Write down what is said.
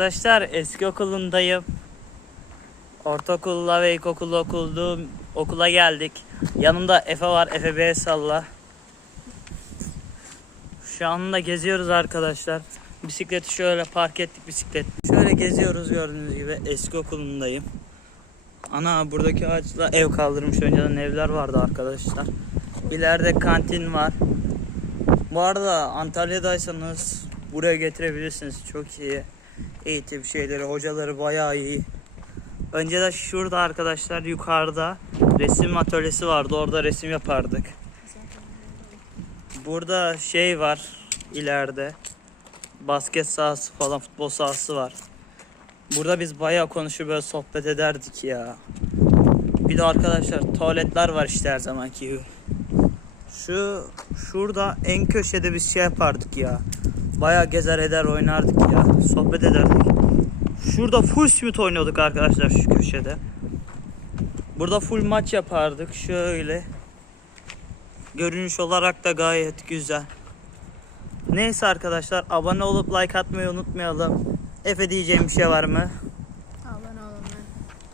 Arkadaşlar eski okulundayım. Ortaokulla ve ilkokulda okuduğum okula geldik. Yanımda Efe var. Efe Bey salla. Şu anda geziyoruz arkadaşlar. Bisikleti şöyle park ettik bisiklet. Şöyle geziyoruz gördüğünüz gibi eski okulundayım. Ana buradaki ağaçla ev kaldırmış. Önceden evler vardı arkadaşlar. İleride kantin var. Bu arada Antalya'daysanız buraya getirebilirsiniz. Çok iyi. Eğitim şeyleri, hocaları bayağı iyi. Önceden şurada arkadaşlar yukarıda resim atölyesi vardı. Orada resim yapardık. Burada şey var ileride. Basket sahası falan futbol sahası var. Burada biz bayağı konuşup böyle sohbet ederdik ya. Bir de arkadaşlar tuvaletler var işte her zamanki gibi. Şu şurada en köşede biz şey yapardık ya. Bayağı gezer eder oynardık ya. Sohbet ederdik. Şurada full simit oynuyorduk arkadaşlar şu köşede. Burada full maç yapardık şöyle. Görünüş olarak da gayet güzel. Neyse arkadaşlar abone olup like atmayı unutmayalım. Efe diyeceğim bir şey var mı?